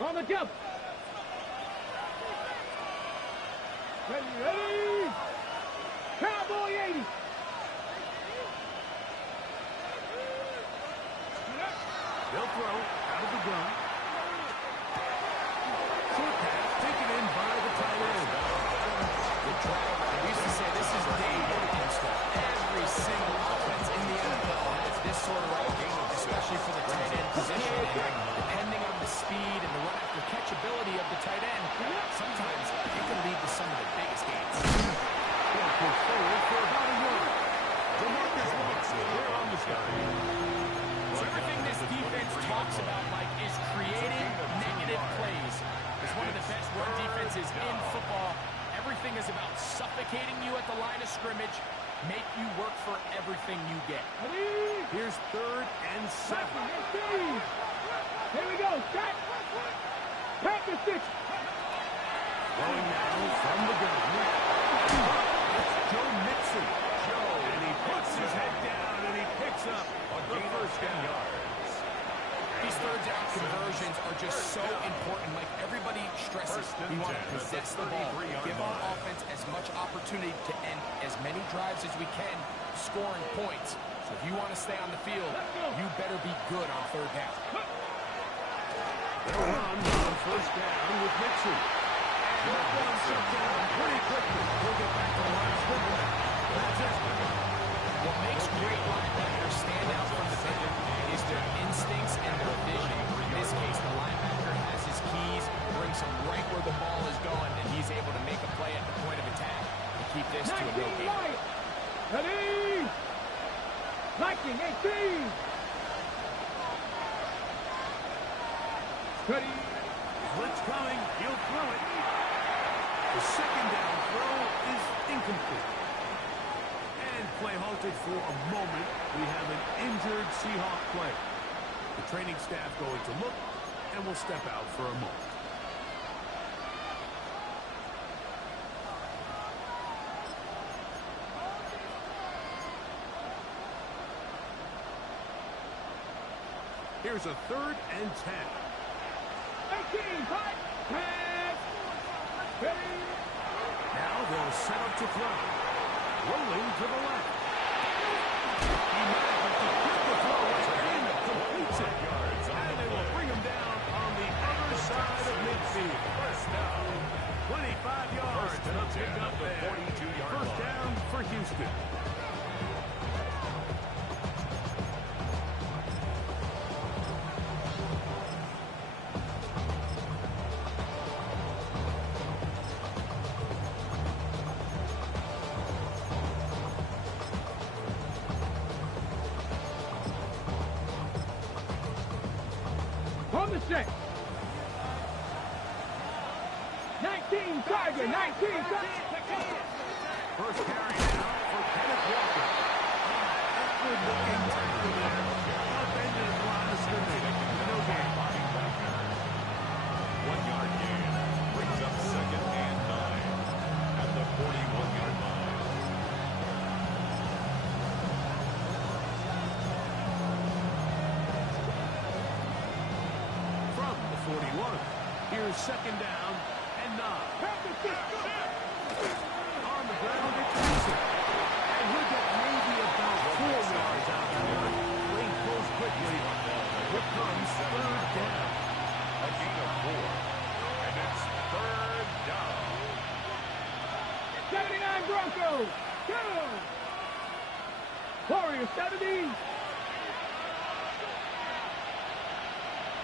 On the jump. Ready. Cowboy 80. They'll throw out of the gun. Short pass taken in by the tight end. Good try. I used to say this is Dave Wilkins stuff. Every single offense in the NFL has this sort of route, especially for the tight end position. And depending on the speed and the run after catch ability of the tight end, sometimes it can lead to some of the biggest gains. They'll push forward for about a yard. DeMarcus Lawrence there on the start. So everything this defense talks about, Mike, is creating negative plays. It's one of the best run defenses in football. Everything is about suffocating you at the line of scrimmage, make you work for everything you get. Here's 3rd and 7. Here we go. Set. Pack the six. Going now from the gun. It's Joe Mixon. And he puts his head down and he picks up the first down. These third down conversions are just so important. Like everybody stresses, we want to possess the ball, give our offense as much opportunity to end as many drives as we can, scoring points. So if you want to stay on the field, you better be good on third down. They'll run on first down with Mixon. And that one shut down pretty quickly. We'll get back to the line of scrimmage. That's it. What makes great linebackers stand out from the bench is their instincts and their vision. In this case, the linebacker has his keys, brings him right where the ball is going, and he's able to make a play at the point of attack and keep this to a no game. Ready. Liking 18. Ready. Blitz coming. He'll throw it. The second down throw is incomplete. And play halted for a moment. We have an injured Seahawk player. The training staff going to look, and will step out for a moment. Here's a 3rd and 10. 18. Hot. Pass. Ready. Now they'll set up to throw. Rolling to the left. He manages to put the throw and completes it. And they will bring him down on the other side of midfield. First down. 25 yards to pick up there. First down for Houston. On the set. 19 Tiger. 19 Tiger. First carry now for Kenneth Walker. A good looking tackle there. Upended the line of scrimmage. No game. 1 yard gain. Brings up 2nd and 9 at the 41-yard line. From the 41. Here's 2nd down and 9. On the ground, it's Mason. And he'll get maybe about 4 yards out there. Lane goes quickly. Here comes 3rd down. A gain of 4. And it's 3rd down. 79 Broncos. Go. Warriors 70.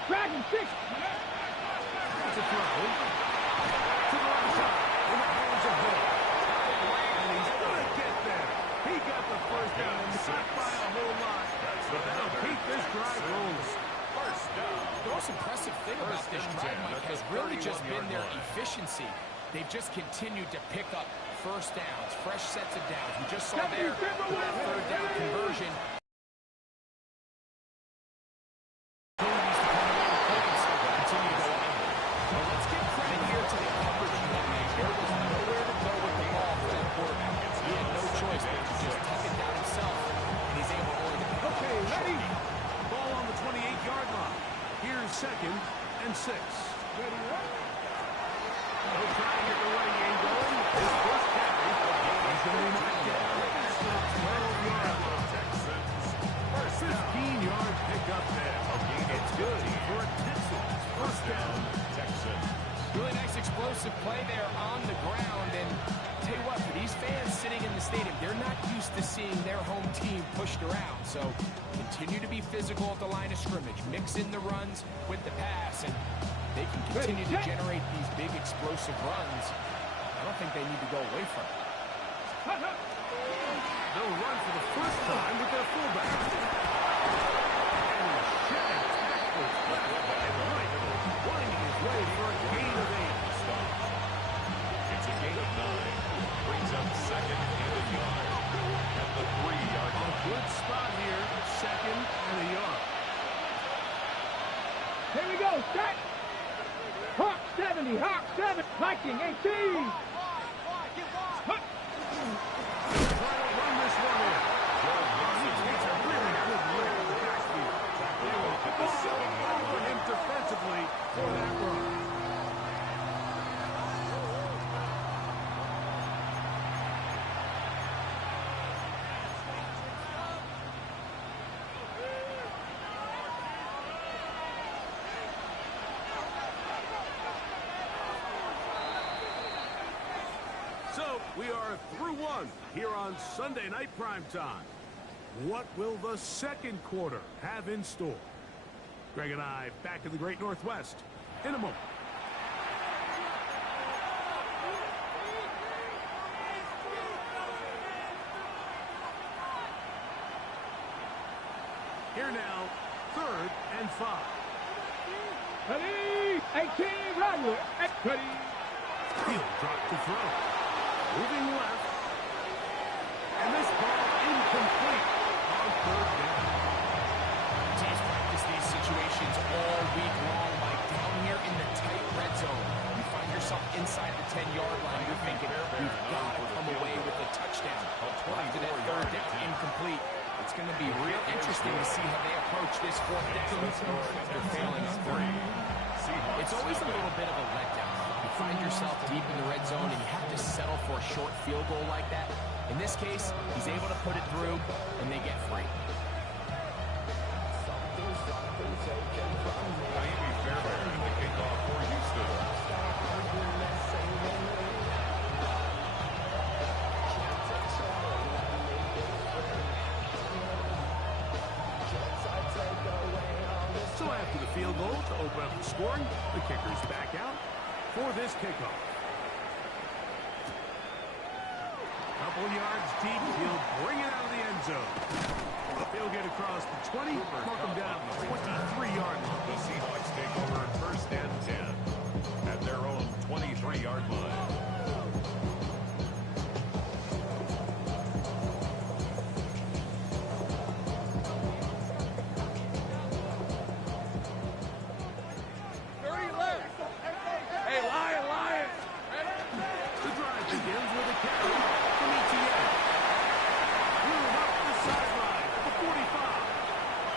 Dragon 6. It's a throw. To the left side. In the hands of Hill. And he's going to get there. He got the first down. Not by a whole lot. But that'll keep this drive rolling. First down. The most impressive thing about this drive, Mike, has really just been their efficiency. They've just continued to pick up first downs, fresh sets of downs. We just saw there that 3rd down conversion. Let's give credit here to the coverage unit. There was nowhere to go with the ball for that quarterback. He had no choice but to just tuck it down himself, and he's able only to pick up Okay, a short ready. gain. Ball on the 28-yard line. Here's 2nd and 6. Ready, what? He'll try to get the running game going. His first carry. He's going to be marked down at the 12-yard line. Texans. 15-yard pickup there. It's good for a Texans. First down. Texans. Really nice explosive play there on the ground. And tell you what, for these fans sitting in the stadium, they're not used to seeing their home team pushed around. So continue to be physical at the line of scrimmage. Mix in the runs with the pass, and they can continue to generate these big explosive runs. I don't think they need to go away from it. They'll run for the first time with their fullback. And shedding tackles by White, winding his way for a gain of 8. It's a gain of 9. Brings up second and a yard. At the 3-yard line. Good spot here, second and a yard. Here we go, set. Hawk 70, Hawk 7, Viking 18. Huh. Try to run this one in. He takes a really good look at the backfield. They will put the 7 over him defensively for that run. So, we are through one here on Sunday Night Primetime. What will the second quarter have in store? Greg and I back in the Great Northwest in a moment. Here now, 3rd and 5. Ready, 18, run with it. Ready. He'll drop to throw. Moving left. And this ball incomplete on 3rd down. Teams practice these situations all week long, Mike. Down here in the tight red zone, you find yourself inside the 10-yard line. You're thinking, we've got to come away with a touchdown. After that 3rd down incomplete, it's going to be real interesting to see how they approach this 4th down after failing on 3rd. It's always a little bit of a letdown. You find yourself deep in the red zone and you have to settle for a short field goal like that. In this case, he's able to put it through and they get free. Miami Fairbairn in the kickoff for Houston. So after the field goal to open up the scoring, the kicker's back out for this kickoff. Couple yards deep, he'll bring it out of the end zone. He'll get across the 20, mark him down the 23-yard line. The Seahawks take over 1st and 10 at their own 23-yard line. The drive begins with a carry from ETN. Move up the sideline at the 45.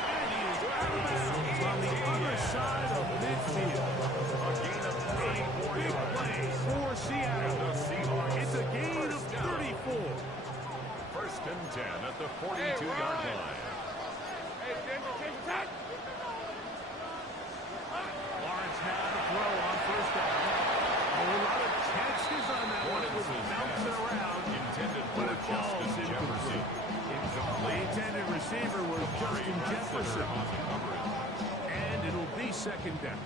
And he is out of bounds on the other side of midfield. A gain of 34 Big yards. play for Seattle. The Seahawks. It's a gain of 34. 1st and 10 at the 42-yard line. Lawrence now to throw on 1st down. A lot of catches on that one. It was bouncing around. Intended But for it falls Justin Jefferson. The intended receiver was Justin Jefferson. On the coverage. And it'll be 2nd down.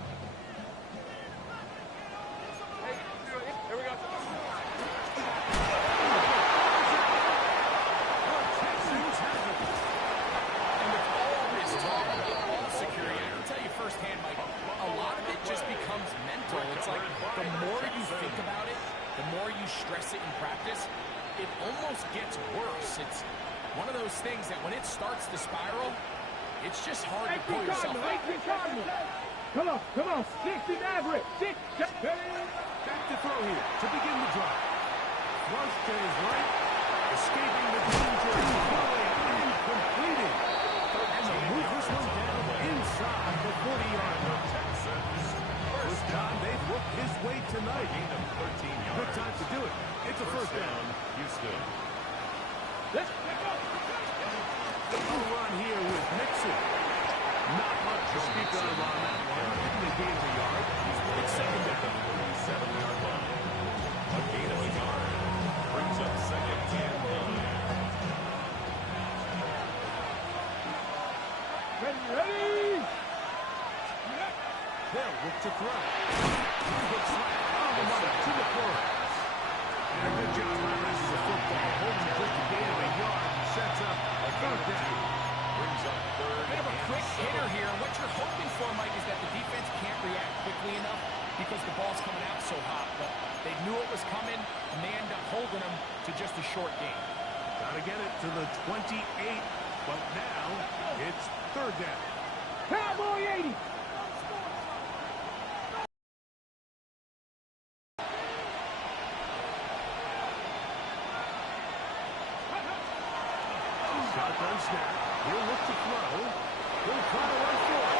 Texans have it. And with all this talk about ball security, I can tell you firsthand, Mike, a lot of it just becomes mental. It's like the more you think about it, the more you stress it in practice, it almost gets worse. It's one of those things that when it starts to spiral, it's just hard to pull yourself out. Come on, 60 Maverick, 6, Back to throw here to begin the drive. Rush to his right, escaping the danger, and completing. And they'll move this one down inside the 40-yard line. First down, they way tonight. Gain of 13 yards. Good time to do it. It's a first down. Houston. Let's go. A run here with Mixon. Not much to speak of on that one. Didn't they gain a yard? It's second down. 7-yard line. A gain of a yard. Brings up second and 9. Ready. They'll look to throw. Good slap on the money to the floor. And a good job by the rest of the football. Holding just a gain of a yard. Sets up a third down. Brings up third. Bit of a and quick 7. hitter here. What you're hoping for, Mike, is that the defense can't react quickly enough because the ball's coming out so hot. But they knew it was coming, and they end up holding them to just a short game. Got to get it to the 28. But now it's third down. Cowboy 80. Shotgun snap. He'll look to throw. He'll try to run for it.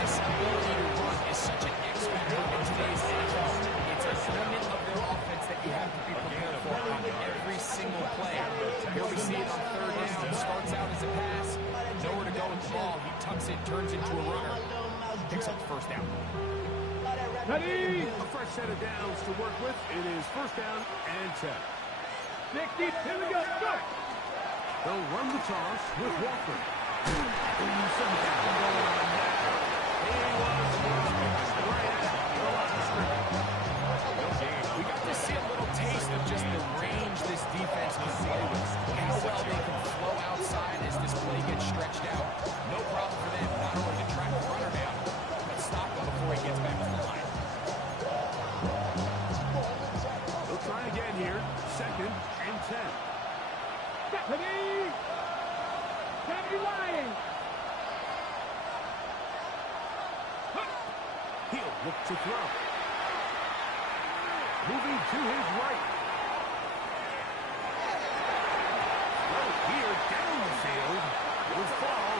This ability to run is such an X factor in today's NFL. It's an element of their offense that you have to be prepared for on every single play. Here we see it on third down. Starts out as a pass. Nowhere to go with the ball. He tucks it, turns into a runner. Picks up the first down. Ready. A fresh set of downs to work with. It is first down and 10. 60. Here we go. Go. They'll run the toss with Walker. Some action going on now. He was right at the line of scrimmage. We got to see a little taste of just the range this defense can play with. How well they can flow outside as this play gets stretched out. No problem for them not only to track the runner down, but stop him before he gets back to the line. They'll try again here. Second and 10. Ready. 70 Lions. He'll look to throw. Moving to his right. Throw here down the field. Will fall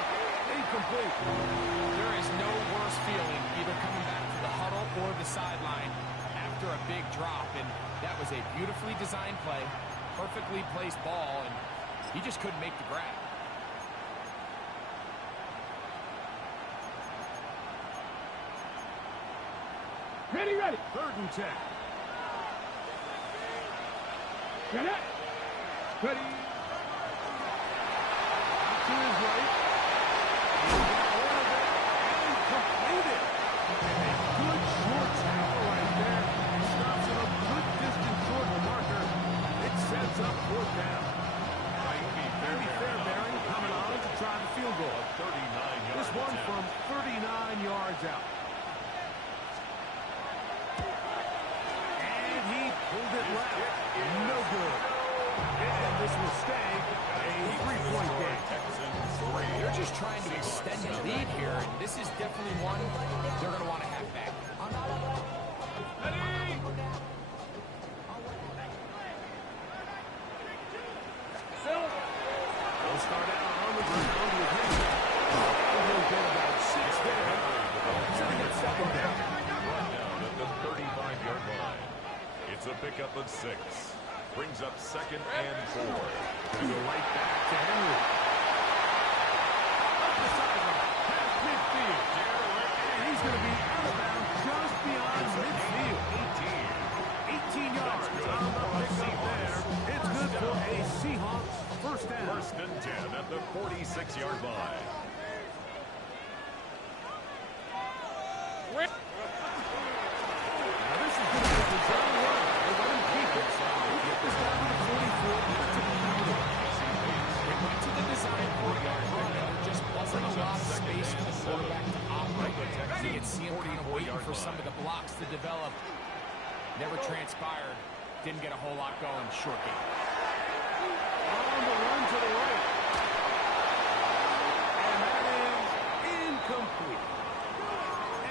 incomplete. There is no worse feeling either coming back to the huddle or the sideline after a big drop, and that was a beautifully designed play, perfectly placed ball, and he just couldn't make the grab. Ready. Third and 10. Ready. Ready. To his right. He got one of it and completed. A good short tackle right there. Stops him a good distance short of the marker. It sets up fourth down. Very fair bearing coming on to try the field goal. 39 yards. This one from 39 yards out. And he pulled it left. No good. And this will stay a 3-point game. They're just trying to extend the lead here, and this is definitely one they're going to want to have back. Ready. They'll start out on the ground with him. He'll get about 6 there. Setting up second down. Brought down at the 35-yard line. It's a pickup of 6. Brings up second and 4. To the right back to Henry. Up the sideline. Past midfield. And he's going to be out of bounds just beyond midfield. 18 yards on the pickup there. It's good for a Seahawks first down. First and 10 at the 46-yard line. Now this is going to be a design run. They let him keep it. He'll get this down to the 44. That's a beauty. They went to the design 40-yard run, and there just wasn't a lot of space for the quarterback to operate. You could see him kind of waiting for some of the blocks to develop. Never transpired. Didn't get a whole lot going. Short game. On the run to the right. And that is incomplete.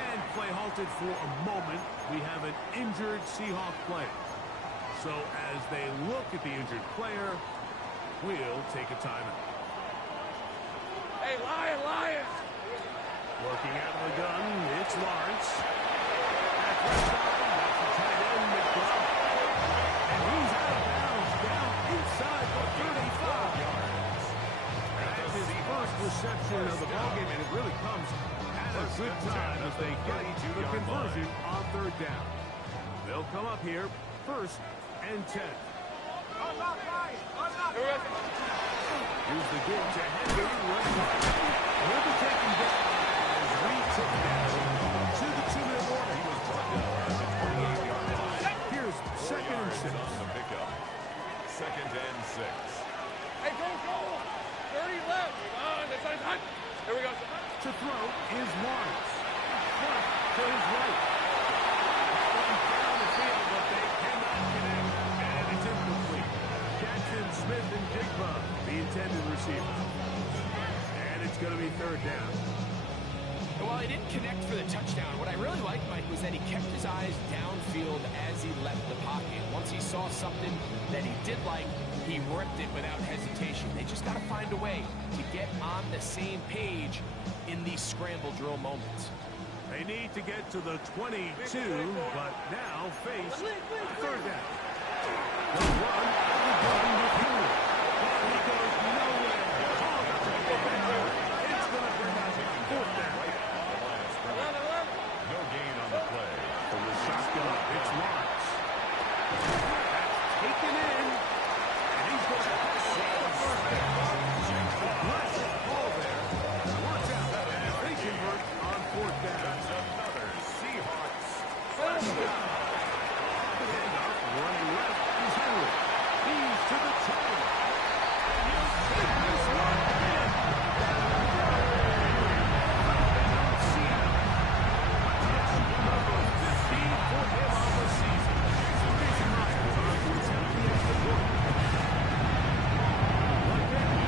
And play halted for a moment. We have an injured Seahawk player. So as they look at the injured player, we'll take a timeout. Hey, Lion. Working out of the gun, it's Lawrence. Reception of the ballgame, and it really comes at a good time as they get the conversion on third down. They'll come up here, 1st and 10. Here's the give to Henry. He'll be taken down as we take down to the 2-minute warning. He was brought down at the 28-yard line. Here's 2nd and 6. On the pickup. 2nd and 6. Hey, go! 30 left. Here we go. To throw is Lawrence. Left to his right. Down the field, but they cannot connect, and it's incomplete. Jackson, Smith, and Jigba, the intended receivers. And it's going to be 3rd down. While he didn't connect for the touchdown, what I really liked, Mike, was that he kept his eyes downfield as he left the pocket. Once he saw something that he did like, he ripped it without hesitation. They just got to find a way to get on the same page in these scramble drill moments. They need to get to the 22, but now face 3rd down. The run of the gun with Henry. And he goes nowhere. It's going to bring us 4th down. No gain on the play. From the shotgun, it's Lawrence. That's taken in. And he's going to save the 1st down. Aggressive ball there. Watch out. And they convert on 4th down. That's another Seahawks. Handoff, running left is Henry. He's to the 10. And he'll take this one in. Number 15 for him on the season. Jason Myers on to his healthy extra point. And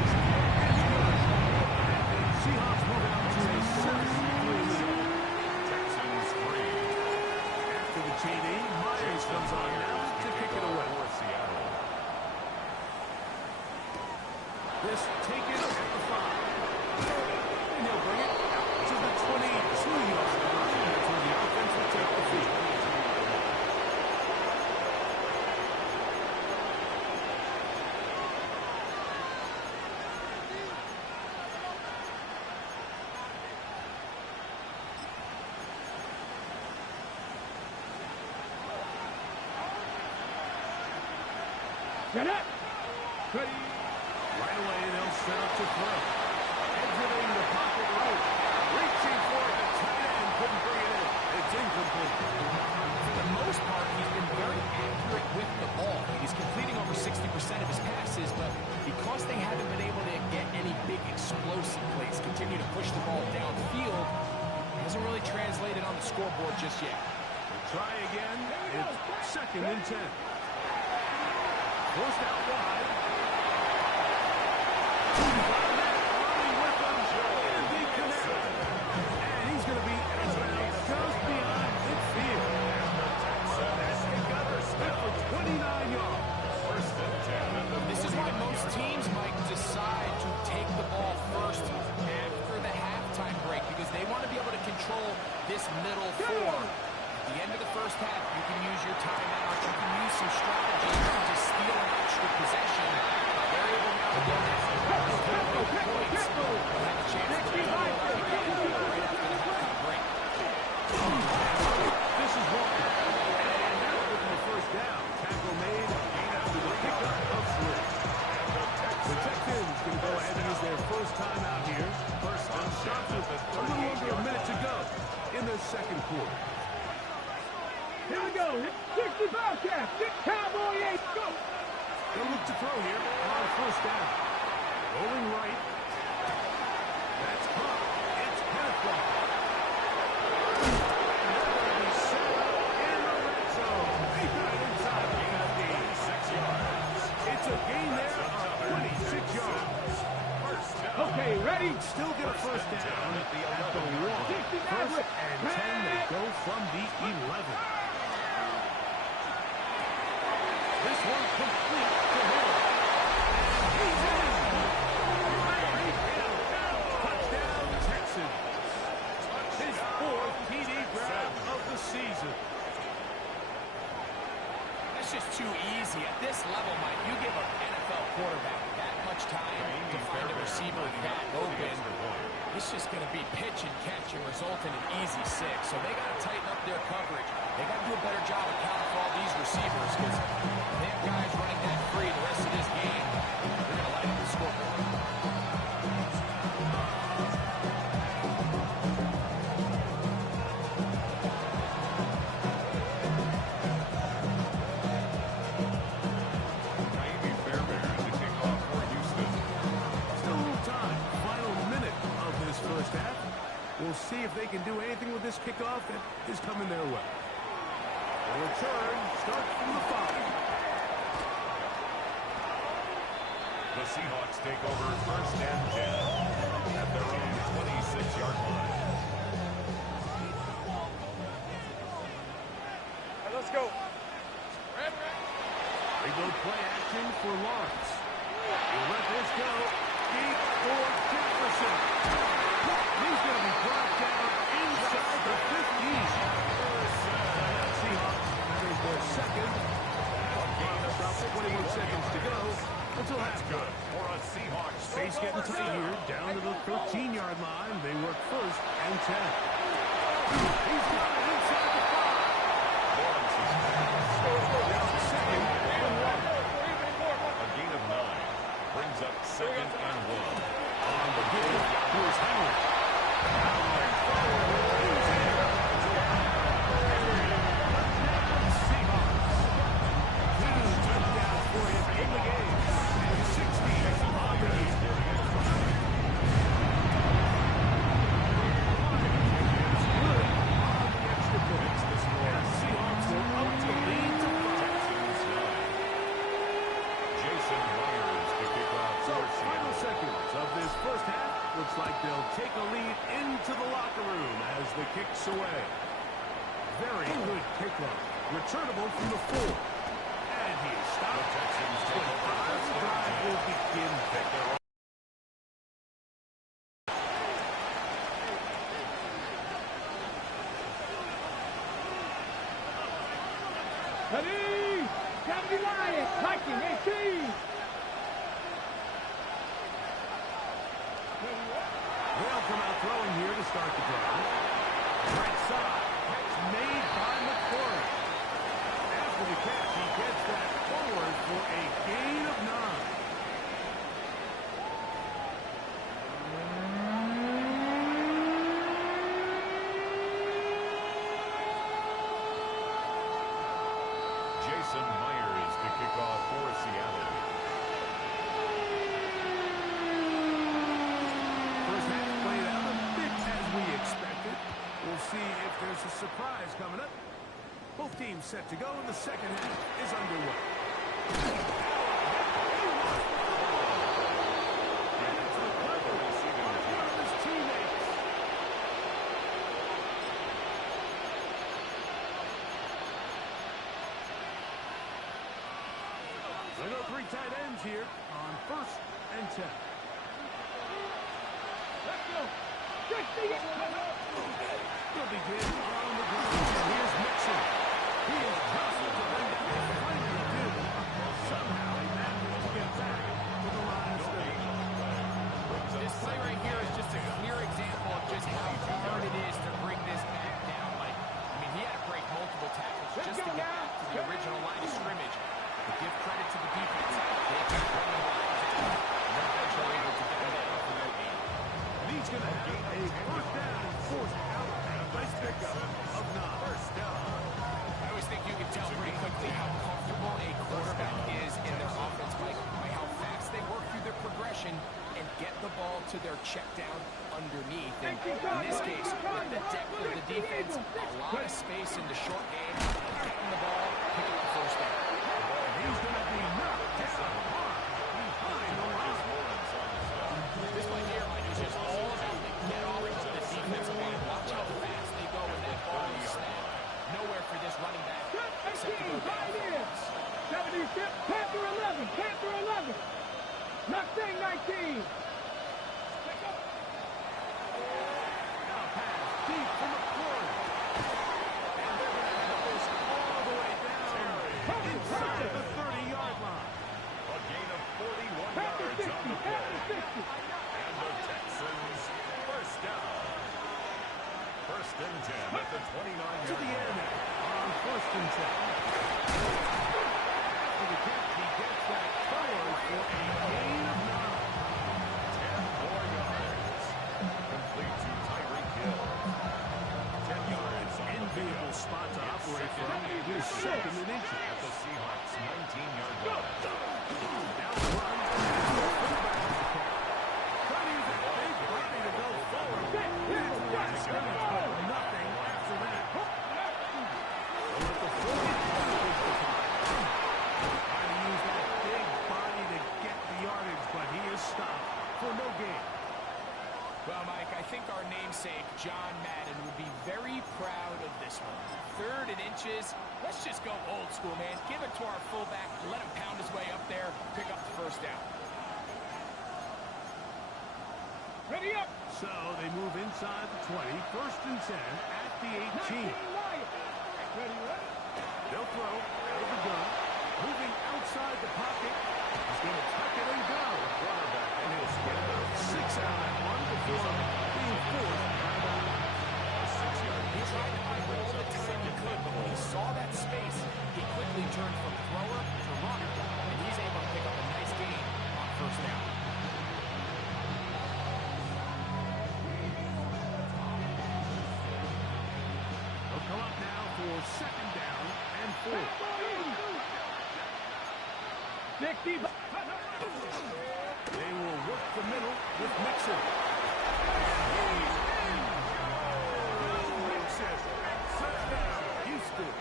the Seahawks moving up to a 7-3 lead. Texans 3. After the TD, Myers comes on now to kick it away. For Seattle. This taken at the 5. And he'll bring it out to the 22-yard line. That's where the offense will take the field. Get up. Ready. Right away, they'll set up to throw. Exiting the pocket right. Reaching for it, the tight end couldn't bring it in. It's incomplete. For the most part, he's been very accurate with the ball. He's completing over 60% of his passes, but because they haven't been able to get any big explosive plays, continue to push the ball downfield, it hasn't really translated on the scoreboard just yet. Try again. It's 2nd and 10. Forced out wide. Running with them. And he connected. And he's going to be out of bounds just behind midfield. That's together split for 29 yards. 1st and 10. This is why most teams might decide to take the ball first after the halftime break, because they want to be able to control this middle 4. At the end of the 1st half, you can use your timeout, you can use some strategy to steal an extra possession. They're able now to go down points. They'll have a chance to go up again right after the halftime break. This is Walker. And now with the 1st down. Tackle made. Gain after the pickup of 3. The Texans going to go ahead and use their 1st time out here. First down shot with a little under a minute to go in the 2nd quarter. Here we go. 60 Bobcats. Cowboy 8. Go. They'll look to throw here on 1st down. Rolling right. That's caught. It's Hennepin. And they're going to be set up in the red zone. They got it inside the 56 yards. It's a gain there of 26 yards. Okay, ready? Still get a 1st down at the 1. 1st and 10. They go from the 11. This one complete to him. He's in. Touchdown, Texans. His 4th TD grab of the season. too easy. At this level, Mike, you give an NFL quarterback that much time to find a receiver that open. It's just going to be pitch and catch and result in an easy 6. So they got to tighten up their coverage. They got to do a better job of accounting for all these receivers because they have guys running that free the rest of this game. They're going to light up the scoreboard. We'll see if they can do anything with this kickoff that is coming their way. The return starts from the 5. The Seahawks take over first and 10 at their own 26-yard line. Right, let's go. They go play action for Lawrence. He'll let this go. Deep for Jefferson. He's going to be brought down inside the 15. Seahawks, that is their second. About 21 seconds to go until that's good. For a Seahawks Space getting tight here, down to the 13-yard line. They work first and 10. He's got it inside the 5. Lawrence is Down to second and 1. a gain of 9. Brings up second and 1. On the give, here's Henry. Away. Very good kickoff. Returnable from the 4. And he is stopped. The Texans take the drive will begin. Ready? 70 Lions, Viking 18. They'll come out throwing here to start the drive. Right side, catch made by McCoy. After the catch, he gets that forward for a gain of 9. Jason Myers to kick off for Seattle. First half played out a bit as we expected. We'll see if there's a surprise coming up. Both teams set to go, and the second half is underway. They go 3 tight ends here on first and 10. Let's go. 60. He'll begin on the ground. Here's Mixon. He is jostled to bring down the finally did. Somehow he managed to get back to the line of scrimmage. This play right here is just a clear example of just how hard it is to bring this back down. Like, I mean, he had to break multiple tackles just to get back to the original line of scrimmage. But give credit to the defense. They kept running lines down. They're eventually able to get it out for their game. And he's going to have a first down and forced out. Nice pickup of 9. First down. I always think you can tell pretty quickly how comfortable a quarterback is in their offense, Mike, by how fast they work through their progression and get the ball to their check down underneath. And in this case, with the depth of the defense, a lot of space in the short game, getting the ball, picking up first down. He's going to be knocked down hard behind the line. This play here, Mike, is just all about the get off of the defensive line. Watch how fast they go when that ball is snapped. Nowhere for this running back except to go down. 76, Panther 11, Panther 11. Nothing 19. Now pass deep from the corner. And they're going to have this all the way First and 10 at the 29-yard To the air line. now on first and 10. For the catch, he gets that forward for a gain of 9. 10 more yards. Complete to Tyreek Hill. 10 yards on the Enviable spot to operate from. He's second and inches. at the Seahawks' 19-yard line. Now the run. Trying to use that big body to go forward. Nothing after that. With the 40, trying to use that big body to get the yardage, but he is stopped for no gain. Well, Mike, I think our namesake, John Madden, would be very proud of this one. 3rd and inches. Let's just go old school, man. Give it to our fullback. Let him pound his way up there. Pick up the first down. Ready up. So they move inside the 20. First and 10 at the 18. Ready, ready. They'll throw out of the gun. Moving outside the pocket. He's going to tuck it and go. Quarterback, and he'll score. 6 out at one before being forced out of bounds. 6-yard He tried to find all the time he could, but when he saw that space, he quickly turned from thrower to runner, and he's able to pick up a nice gain on first down. They'll come up now for second down and 4. 60. They will work the middle with Mixon. Mixon. Touchdown, Houston.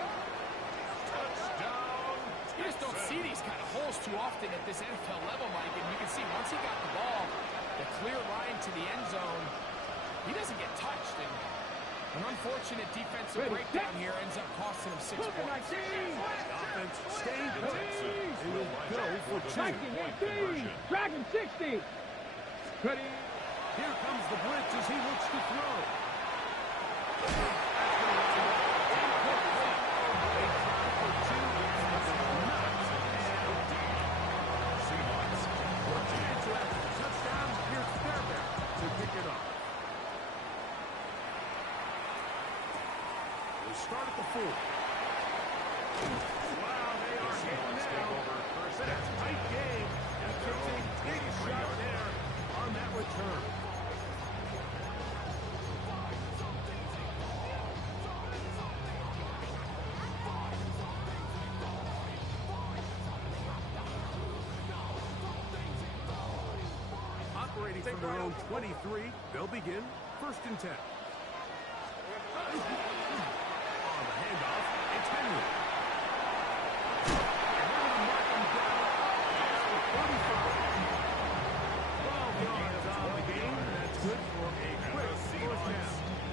You just don't see these kind of holes too often at this NFL level, Mike, and you can see once he got the ball, the clear line to the end zone, he doesn't get touched, and an unfortunate defensive breakdown here ends up costing him 6 points. Offense staying put. Texans They will go for 2. Striking 18. Dragon 60. Ready. Here comes the blitz as he looks to throw. Seahawks, 14. Touchdown, here's Fairbairn to pick it up. They start at the 4. Wow, they are getting now. But it's a tight game, and it's a big shot there on that return. Operating from their own 23, they'll begin first and 10. On the handoff, it's Henry. And they're going to mark him down at the 35. 12 yards on the game, and that's good for a quick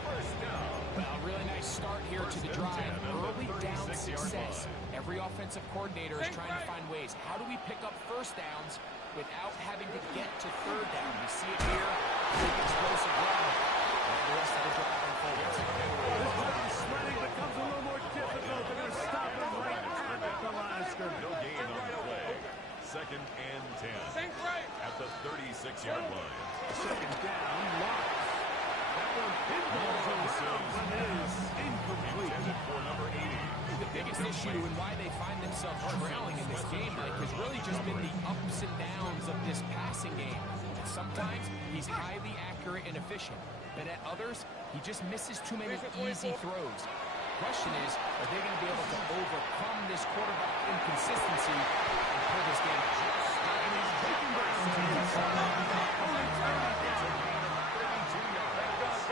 first down. Well, really nice start here to the drive. Early down success. Every offensive coordinator is trying to find ways. How do we pick up first downs without having to get to third down? We see it here. Big explosive run. And the rest of the drive unfolds. This time sledding becomes a little more difficult. They're going to stop him right at the line of scrimmage. No gain on the play. Second and 10 at the 36-yard line. Second down, Locke. That one pinballs around, but it is incomplete. Intended for number 80. The biggest issue and why they find themselves trailing in this game, Mike, has really just been the ups and downs of this passing game. Sometimes he's highly accurate and efficient, but at others, he just misses too many easy throws. Question is, are they going to be able to overcome this quarterback inconsistency and pull this game out? And he's taken down to the inside. It's a gain of 32 yards.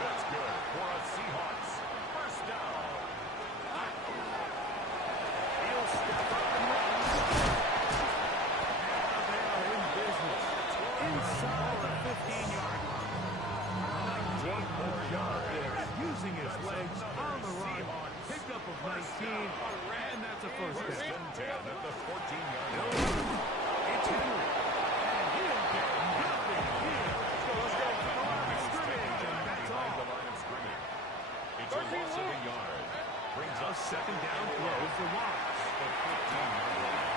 That's good for a Seahawks first down. He'll step up and run. Now they are in business. Inside the 15-yard line. 19 more yards there. Using his legs on the run. Pickup of 19. And that's a first First down. and 10 at the 14-yard No line. run. It's Henry. And he'll get nothing here. Let's go to the line of scrimmage, and that's Behind all. the line of scrimmage. It's a loss of a yard. Brings A us second down throw for Watts. the 15-yard line.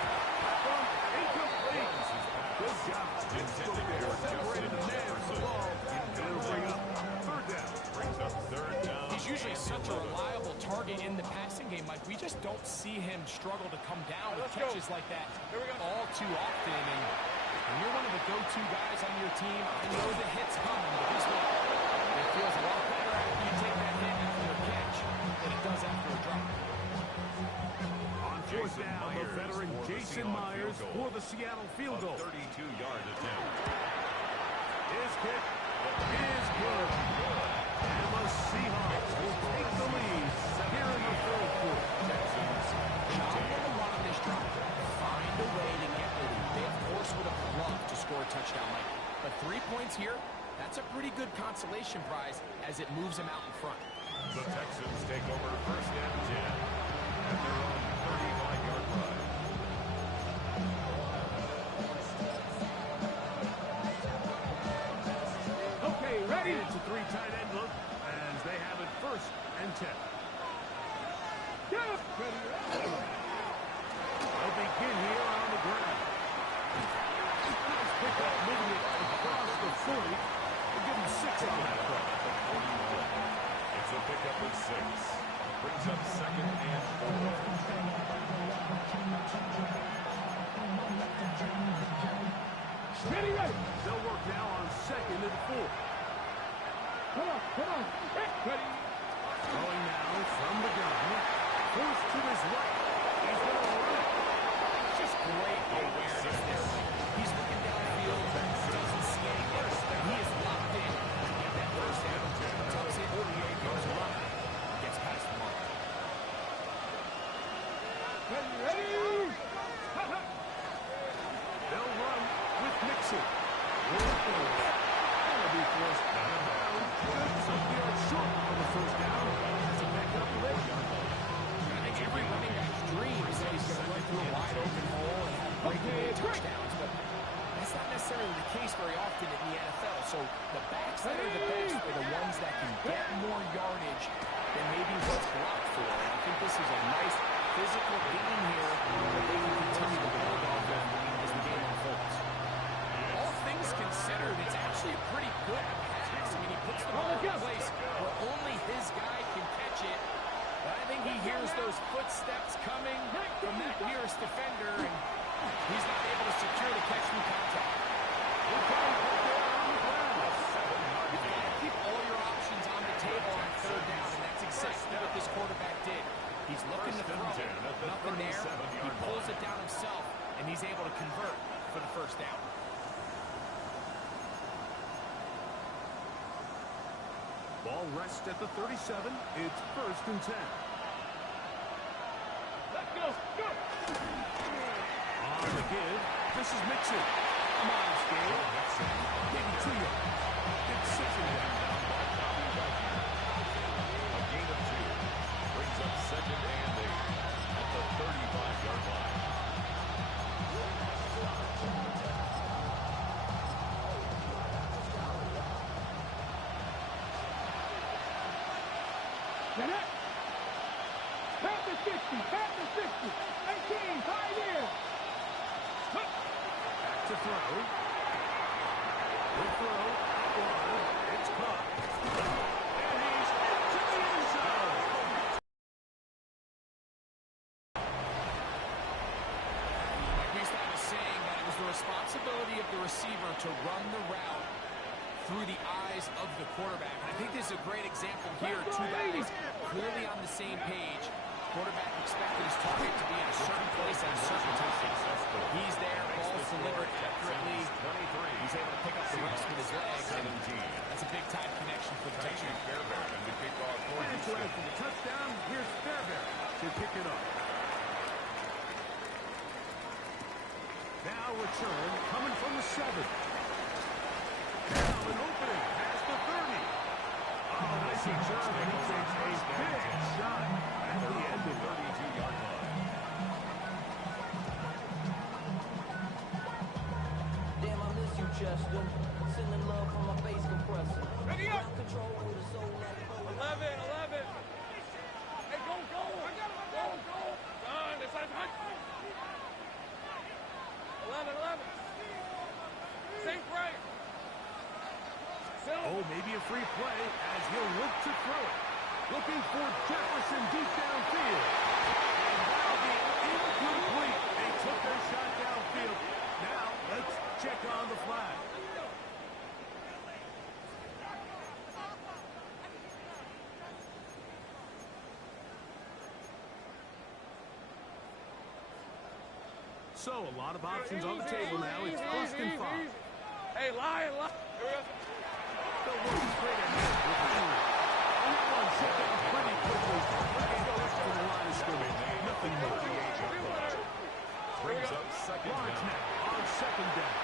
Incomplete. Good job. Intended for Separated the Justin man from the Jefferson. ball. It'll bring up third down. Brings up third He's usually such a reliable target in the passing game, Mike. We just don't see him struggle to come down with catches like that all too often. And when you're one of the go-to guys on your team, I know the hit's coming, but guess what? It feels a lot better after you take that hit after a catch than it does after a drop. On fourth down, the veteran Jason Myers for the Seattle field goal. 32-yard attempt. His kick is good. And the Seahawks will take the lead here in the third quarter. Job number one on this drive, find a way to get the lead. They, of course, would have loved to score a touchdown, Mike. But 3 points here, that's a pretty good consolation prize as it moves them out in front. The Texans take over first and 10 at their own 35-yard line. Okay, ready? It's a three tight end look as they have it first and 10. Get up. Ready. They'll begin here on the ground. Nice pickup, moving it across the 40. We'll give him 6 on that play. It's a pickup of 6. Brings up second and 4. Ready. They'll work now on second and 4. Come on. Ready. Throwing now from the gun. Forced to his right. He's going to run it. Just great awareness there. He's looking downfield, doesn't see anything. He is locked in to get that first down. Tucks it, goes right, gets past the mark. Ready. They'll run with Mixon. That'll be forced out of bounds. Some yards short on the first down. That's a backup play. I think every running back's dream is that he's going to run through a wide open hole and have breakaway touchdowns, but that's not necessarily the case very often in the NFL. So the backs that are the best are the ones that can get more yardage than maybe what's blocked for. And I think this is a nice physical gain here that they can continue to build off of as the game unfolds. All things considered, it's actually a pretty good pass. I mean, he puts the ball in a place where only his guy can catch it. But I think he hears those footsteps coming from that nearest defender, and he's not able to secure the catch through contact. You've got to keep all your options on the table on third down, and that's exactly what this quarterback did. He's looking to throw, nothing there. He pulls it down himself, and he's able to convert for the first down. Ball rests at the 37. It's first and 10. Let's go. On the give, this is Mixon. Come on, Scale. Maybe 2 yards. It's 6 and down by Bobby Wagner. A gain of 2. Brings up second and 8 at the 35-yard line. Get it. Pat the 60. 18. 5 years. Back to throw. The throw. Out wide. It's caught. And he's into the end zone. Like we started saying that it was the responsibility of the receiver to run the route through the eyes of the quarterback. And I think this is a great example here. 2 guys clearly on the same page. Quarterback expected his target to be in a certain place at a certain time. He's there, ball's delivered accurately. He's able to pick up the rest with his legs. And that's a big-time connection for the touchdown. Fairbairn, the kickoff for And for the touchdown, here's Fairbairn to pick it up. Now return coming from the 7. Now an opening past the 30. Oh, nice return. He takes a big shot at the end of 32-yard line. Damn, I miss you, Chester. Sending love from my face compressor. Ready up. Ground control with a soul like 11. Hey, go. Go. Run. It's like 11. Same right. Oh, maybe a free play as he'll look to throw it. Looking for Jefferson deep downfield. And that'll be incomplete. They took their shot downfield. Now, let's check on the flag. So, a lot of options on the table now. It's first and 5. Hey, lie. They'll work straight ahead with the two. And that one set down pretty quickly. They go up to the line of scrimmage. Nothing more. Brings up second Lawrence down. now on second down.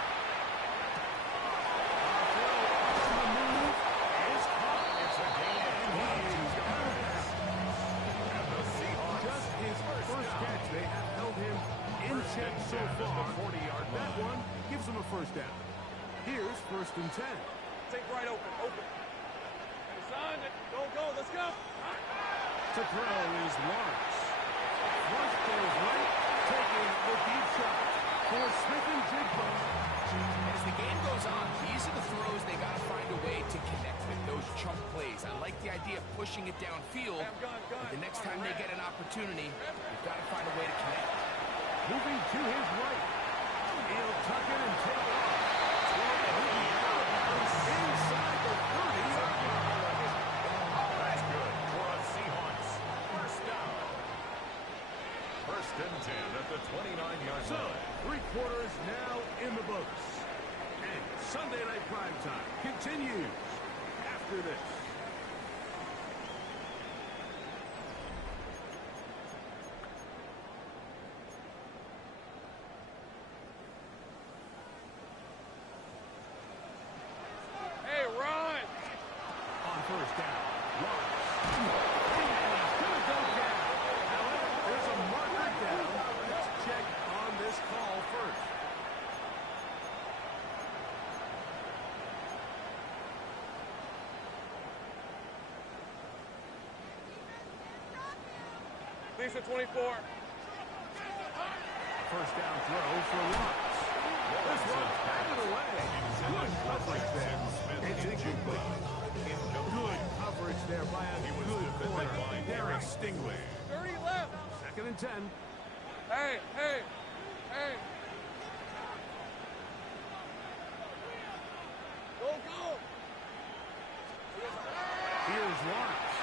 Throw on the move is caught. It's a gain of 22 yards. And the Seahawks Just his first catch. They have held him in check so far. 40-yard That line. one gives him a first down. Here's first and 10. Take right open. Hey, son, go, let's go. To throw is Lawrence. Once goes right, taking the deep shot for Smith-Njigba. As the game goes on, these are the throws they got to find a way to connect with, those chunk plays. I like the idea of pushing it downfield, but the next time they get an opportunity, they've got to find a way to connect. Moving to his right. He'll tuck it and take off. Inside the 30-yard line. That's good for a Seahawks. First down. First and 10 at the 29-yard So, line. 3 quarters now in the books. And Sunday Night Primetime continues after this. Hey, run. On first down, Lawrence. And he's going to go down. However, there's a marker down. Let's check on this call first. Lisa 24. First down throw for Lawrence. This one batted away. Good coverage there. It's incomplete. Good coverage there by a good corner, Derek Stingley. 30 left. Second and 10. Hey. Go. Here's Lawrence.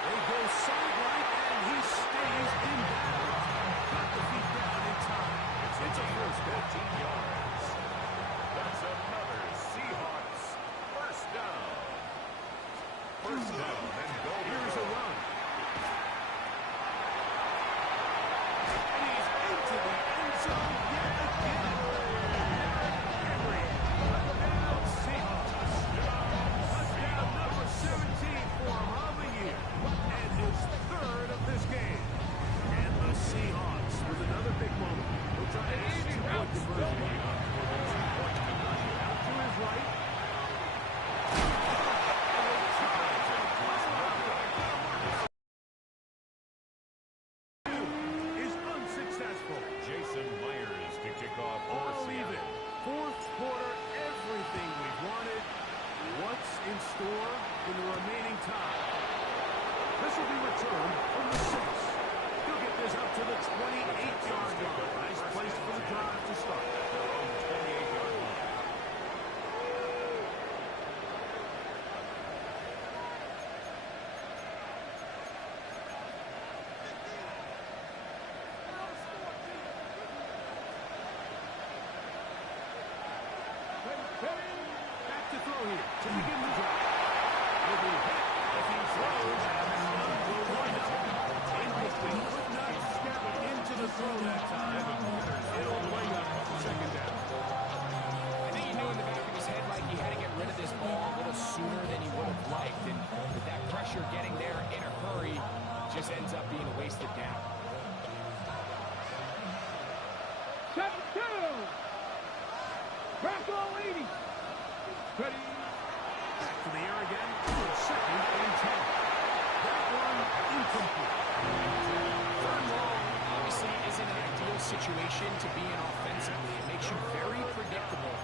They go sideline, and he stays in bounds. Got the feet down in time. It's a first down. 15 yards. That's another Seahawks first down. First down and goal. Here's a run. And he's into the end zone yet again. Henry, touchdown Seahawks. Touchdown number 17 for him on the year. And his third of this game. And the Seahawks with another big moment. We'll try a 2-point conversion here. Out to his right. Is unsuccessful. Jason Myers to kick off for All Seattle. even. Fourth quarter, everything we've wanted. What's in store in the remaining time? This will be returned from the 6. He'll get this up to the 28-yard line. Nice place for the drive to start. Their own 28-yard line. Back to throw here to begin the drive. He'll be hit if he throws, and the run will wind up. Incomplete. Could not step into the throw that time. It'll bring up second down. I think he knew in the back of his head like he had to get rid of this ball a little sooner than he would have liked. And with that pressure getting there in a hurry, just ends up being a wasted down. Shut down. Bronco 80. Ready. Back to the air again. Second and 10. That one incomplete. Third and long obviously isn't an ideal situation to be in offensively. It makes you very predictable,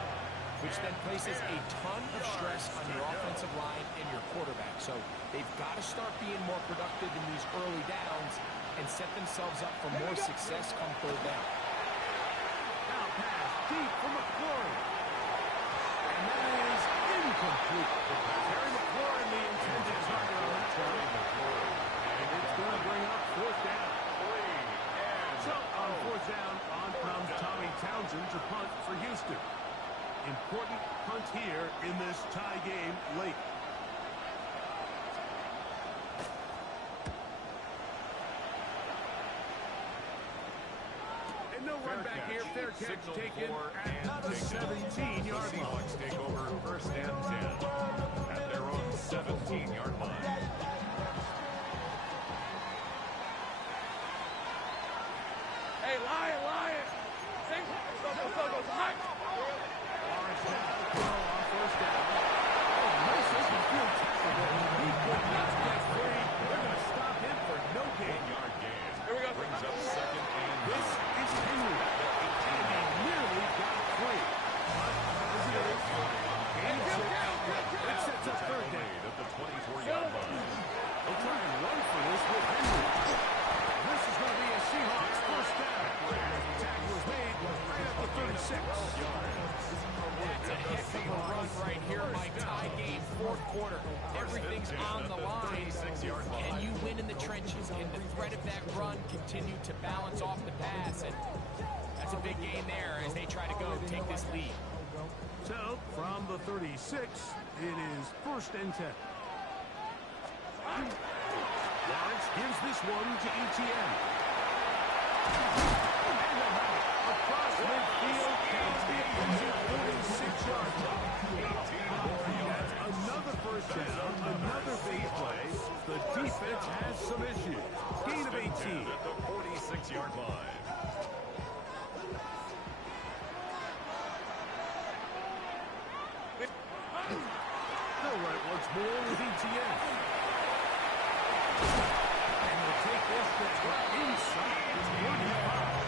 which then places a ton of stress on your offensive line and your quarterback. So they've got to start being more productive in these early downs and set themselves up for more success come third down. Now pass deep for McLaurin. And that is incomplete. Terry McLaurin, the intended target on that one. And it's going to bring up fourth down. So on fourth down, on comes Tommy Townsend to punt for Houston. Important punt here in this tie game late. And no run back here. Fair catch taken at the 17-yard line. Seahawks take over first and 10 at their own 17-yard line. Hey, Lion! Sing! Go, hot! Lawrence has the throw on first down. Oh, nice open field tackle there. He could not get free. They're going to stop him for no gain. 1-yard gain. Here we go. Brings up second and This is Henry. And he nearly got free. But as it is, gain of 6. It sets up third down. at the 24-yard line. They'll try and run for this with Henry. This is going to be a Seahawks first down. The tackle was made right at the 36. That's a heck of a run right here, Mike. Tie game, fourth quarter. Everything's on the line. Can you win in the trenches? Can the threat of that run continue to balance off the pass? And that's a big gain there as they try to go take this lead. So, from the 36, it is first and 10. Lawrence gives this one to ETN. And they'll have it across midfield down to the opposing 46-yard line. That's another first down, another big play. The defense has some issues. Gain of 18. At the 46-yard line. They'll run it once more with ETN. And they'll take this inside the 45.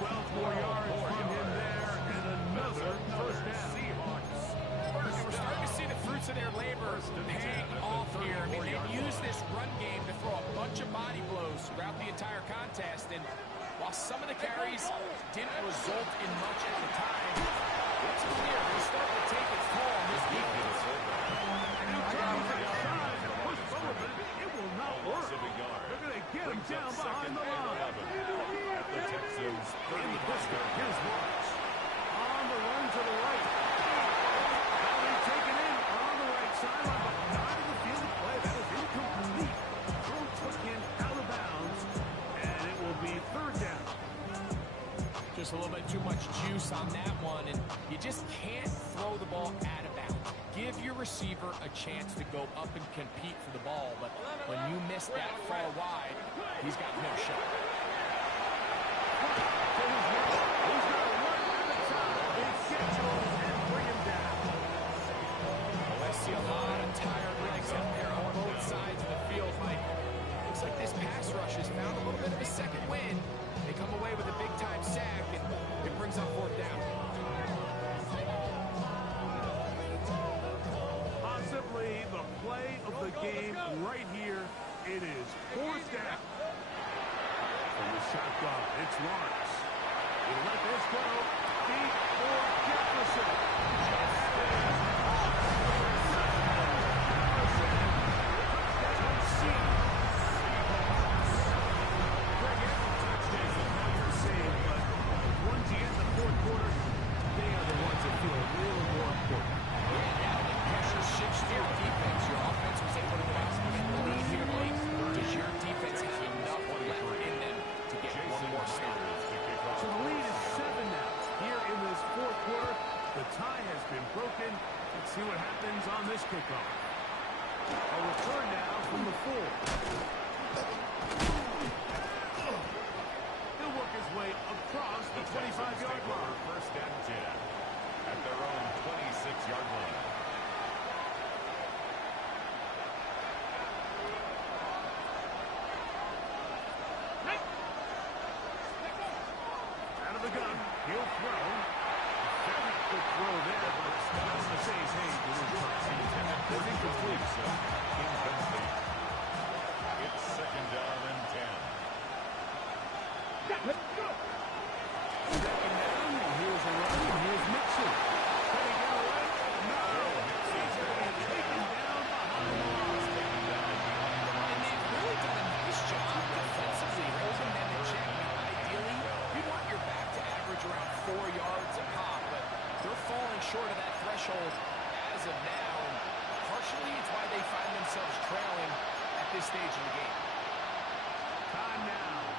12 more yards from him there, and another first down. And we're starting to see the fruits of their labor paying off here. I mean, they've used this run game to throw a bunch of body blows throughout the entire contest. And while some of the carries didn't result in much at the time, it's clear they're starting to take its toll on this defense. Push forward, but it will not work. They're going to get him down behind the line. At the Texans' In the pistol, 30-yard here's line. Lawrence. On the run to the right. Now they're taken in on the right sideline, but not in the field of play. That is incomplete. Throw took him out of bounds, and it will be third down. Just a little bit too much juice on that one, and you just can't throw the ball out of bounds. Give your receiver a chance to go up and compete for the ball, but when you miss that far wide, he's got no shot. He's got to run to the top. They schedule and bring him down. I see a lot of tired legs out there on both sides of the field, Mike. Looks like this pass rush has found a little bit of a second wind. They come away with a big-time sack, and it brings up fourth down. Possibly the play of the game right here. It is fourth down. From the shotgun, it's Lawrence. He'll let this go. Deep for Jefferson. Touchdown, Seahawks. Greg Evans touchdown. Another save, but once you get in the fourth quarter, they are the ones that feel a little more important. Pressure shifts to your defense. Your offense was able to go out and get the lead here late. Does your defense have enough left in them to get one more stop? So the lead is 7 now. Here in this fourth quarter, the tie has been broken. Let's see what happens on this kickoff. A return now from the 4. He'll work his way across the 25-yard line. First and 10 at their own 26-yard line. Out of the gun, he'll throw. Very quick throw there, but it's not the same. Hey,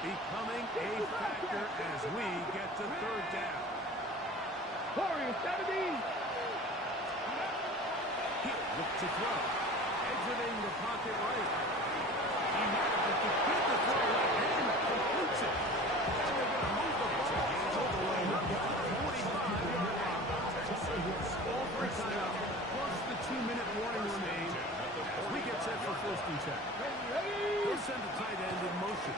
becoming a factor as we get to third down. Warriors 70. He'll look to throw. Exiting the pocket right. He manages to get the throw right and completes it. And they're going to move the ball all the way up to the 45-yard line. All for a timeout, plus the 2-minute warning remain as we get set for first and 10. They'll send the tight end in motion.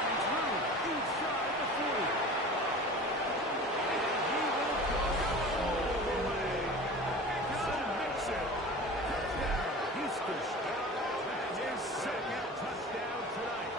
And through inside the 40. And he will go all the way. Down Mixon. Touchdown, Houston. And his second touchdown tonight.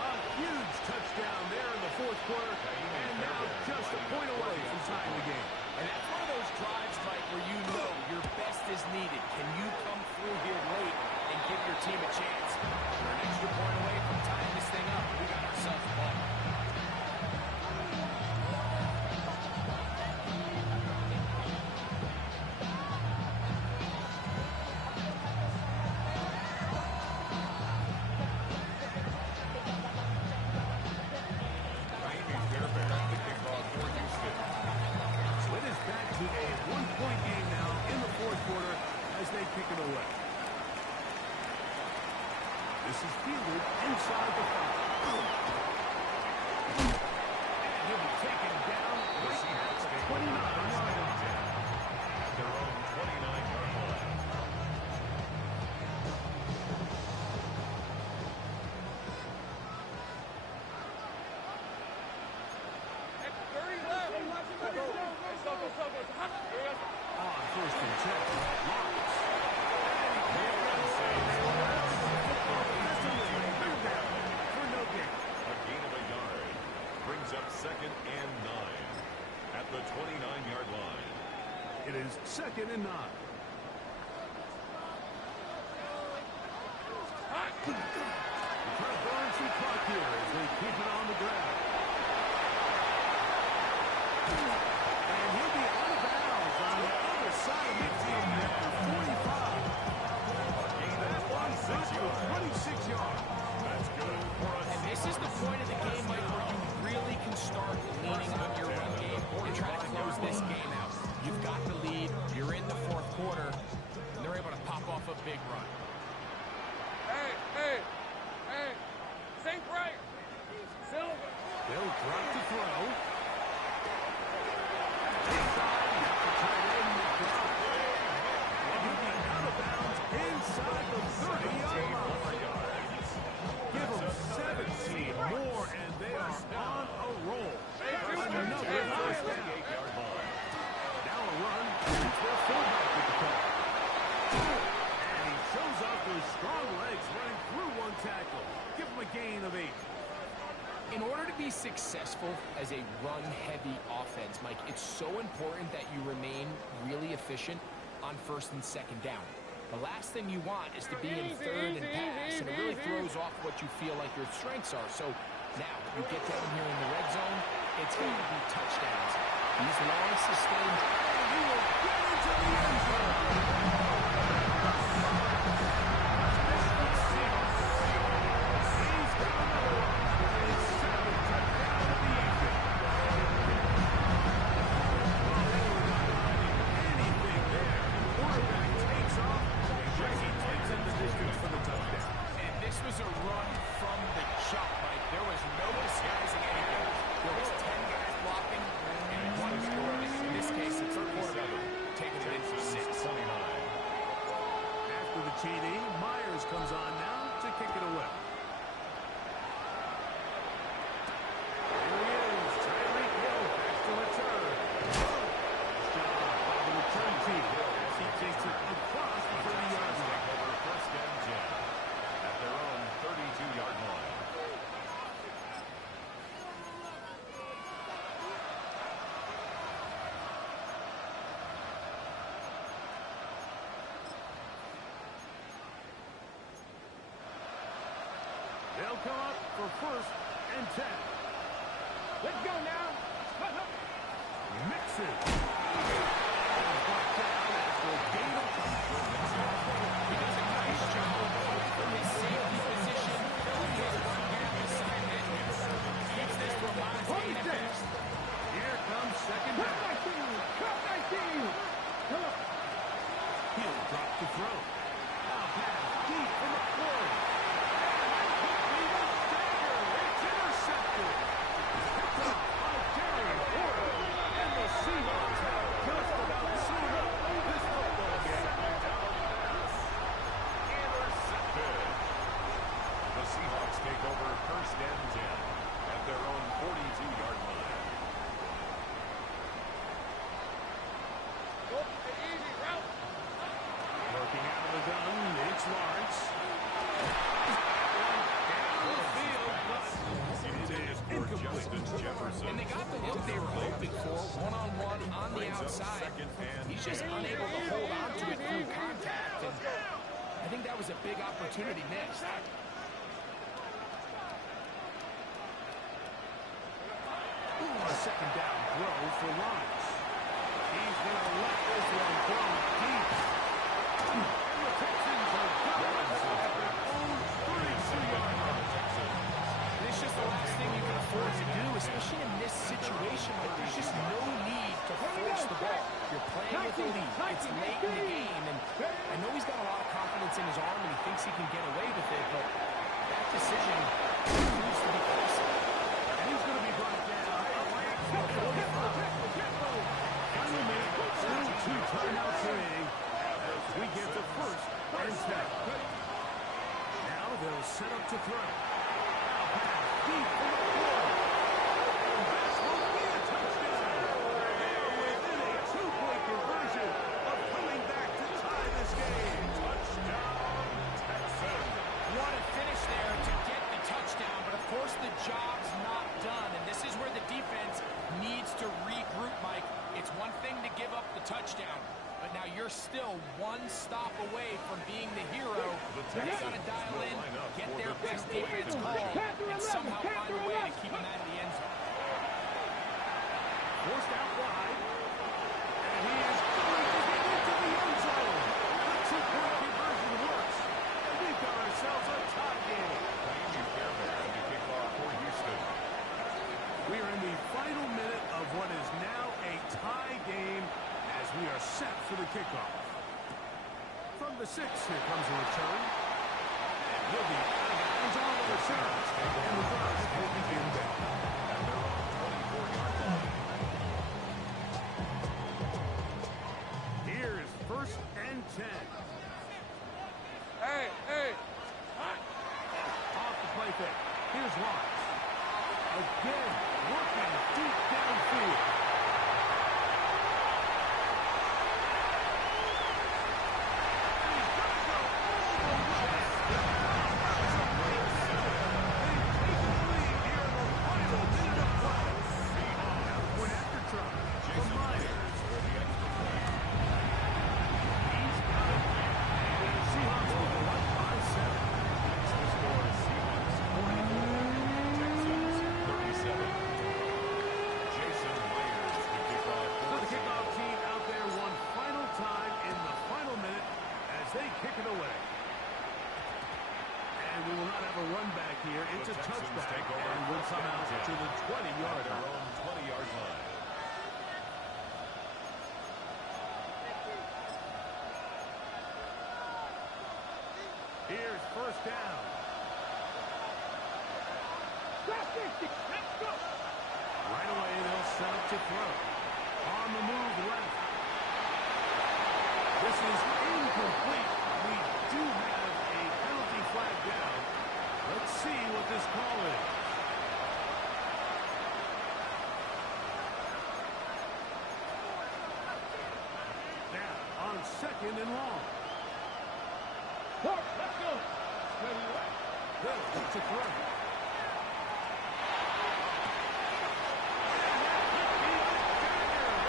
A huge touchdown there in the fourth quarter. And now just a point away from tying the game. And that's one of those drives, Mike, where you know your best is needed. Can you come through here late and give your team a chance? We're an extra point away from tying this thing up. We got ourselves a ball. Miami Fairbairn, the kickoff for Houston. So it is back to a one-point game now in the fourth quarter as they kick it away. This is fielded inside the 5. And he'll be taken down right at the 29-yard line. At their own 29-yard line. On first and 10, Lawrence. For no gain. A gain of a yard. Brings up second and 9. At the 29-yard line. It is second and 9. Trying to burn some clock here as they keep it on the ground. And he'll be out of bounds on the other side of midfield at the 45. That one good for 26 yards. That's good for us. And this is the point of the game, Mike, where you really can start leaning on your run game and try to close this game out. You've got the lead. You're in the fourth quarter, and they're able to pop off a big run. Hey. St. Brian. Silver. They'll drop to throw. Inside, got the tight end, McDonald. And he'll be out of bounds inside the 30-yard line. Give them 17 more, and they are on a roll. Another first down. 28-yard line. Now a run. It's their fullback with the call. And he shows off those strong legs running through one tackle. Give him a gain of 8. In order to be successful as a run-heavy offense, Mike, it's so important that you remain really efficient on first and second down. The last thing you want is to be in third and pass, and it really throws off what you feel like your strengths are. So now you get down here in the red zone, it's going to be touchdowns. These long sustained, And he will get into the end zone. He's down the road. His 7th touchdown of the evening. Well, they were not hiding anything there. Quarterback takes off. Jesse takes in the distance for the touchdown. and this was a run from the jump, Mike. There was no disguising anything. There was 10 guys blocking and one scoring. In this case, it's a quarterback taking it in for 6. After the TD, Myers comes on now to kick it away. Here he is, Tyreek Hill back to return. Nice job by the return team as he takes it across the 30-yard line. Over first and 10. At their own 32-yard line. They'll come up for first and 10. Let's go now. Mixon. Brought down as the gain of He does a nice job of throw. Now pass deep from the 40. It's intercepted. Picked up by Darian Porter. And the Seahawks have just about sewn up this football game. Intercepted. The Seahawks take over first and 10 at their own 42-yard line. Working out of the gun, it's Lawrence. Down the field, but it is Justin Jefferson. And they got the look they were hoping for, one-on-one on the outside. He's just unable to hold on to it through contact, and I think that was a big opportunity missed. a second down throw for Lawrence. He's going to let this one go deep. And the Texans are going at their own 32-yard line. And it's just the last thing you can afford to do, especially in this situation where there's just no need to force the ball. You're playing with the lead. It's late in the game, and I know he's got a lot of confidence in his arm, and he thinks he can get away with it, but that decision proves to be costly. And he's going to be brought down. Final minute, still 2 timeouts remaining as we get to first and 10. Now they'll set up to throw. Now pass deep for the 4. And that will be a touchdown. They're within a 2-point conversion of coming back to tie this game. Touchdown, Texans. What a finish there to get the touchdown, but of course the job's not done, and this is where the defense needs to regroup, Mike. It's one thing to give up the touchdown, but now you're still one stop away from being the hero. They got to dial in, get their best defense call, and somehow find a way to keep them out of the end zone. Forced out wide, and he is going to get into the end zone. The 2-point conversion works, and we've got ourselves a tie game. Miami Fairbairn to kick off for Houston. We are in the final minute of what is now a tie game as we are set for the kickoff. From the 6, here comes a return. And he'll be out of bounds on the return. And the Browns will begin back. At their own 24-yard line. Here is first and 10. Hey. Off the play fake. Here's Lawrence. Again, working deep downfield. And he's got to go all the way. They've taken the lead here in the final minute of play. Now point after try from Myers. He's got it. And the Seahawks will go up by 7. The score is Seahawks 44, Texans 37. Jason Myers to kick off So for the the kickoff Seahawks. team out there one final time in the final minute as they kick it away. And we will not have a run back here. It's The a Texans touchback, take over and we'll first come and out 10 to the 20-yard at their line. own 20-yard line. Here's first down. Let's go. Right away, they'll set up to throw. On the move left. This is incomplete. We do have a penalty flag down. Let's see what this call is. Now, on second and long. Let's go. They'll look to throw.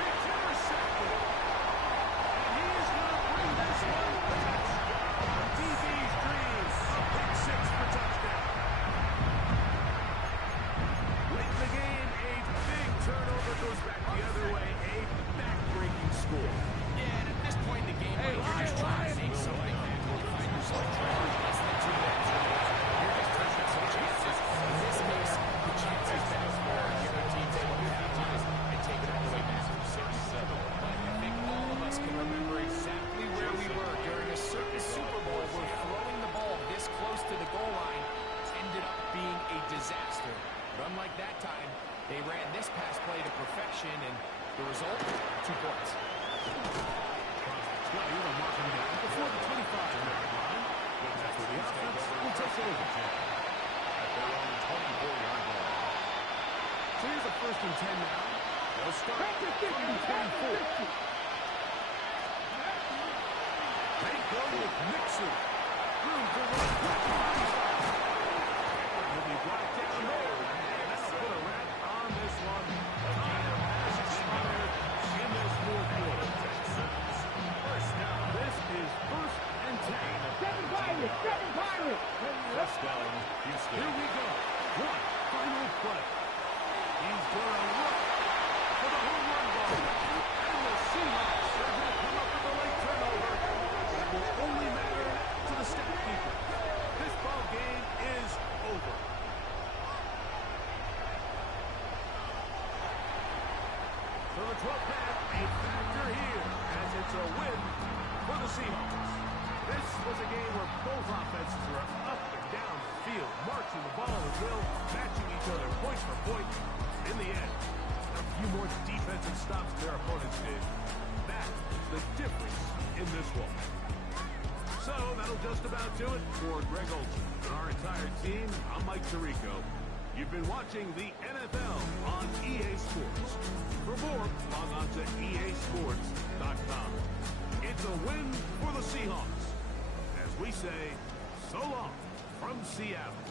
It's intercepted. And he is going to bring this one back. DB's dreams. A pick 6 for touchdown. Late in the game, a big turnover goes back the other way. A back-breaking score. Yeah, and at this point in the game, Mike, you're just trying to make something happen. You find yourself trailing less than 2 minutes. You're just taking some chances 2 points. Well, you're going to mark him down before the 25-yard line. But that's where the offense will take over. At their own 24-yard line. So here's a 1st and 10 now. They'll start Practice this from one, the practice 24. this one. They go with Mixon. Room for one. Will be brought down there. And that'll put a wrap on this one. Time has expired in this 4th quarter. First down. This is 1st and 10. 7 Pirates, 7 Pirates. First down, Houston. Here we go. One final play. He's going to look for the home run ball. And the Seahawks are going to come up with a late turnover. It will only matter to the stat keeper. This ball game is over. So the 12th man, a factor here as it's a win for the Seahawks. This was a game where both offenses were up and down the field, marching the ball at will, matching each other point for point. In the end, a few more defensive stops their opponents did. That's the difference in this one. So that'll just about do it for Greg Olsen and our entire team. I'm Mike Tirico. You've been watching the NFL on EA Sports. For more, log on to easports.com. It's a win for the Seahawks. As we say, so long from Seattle.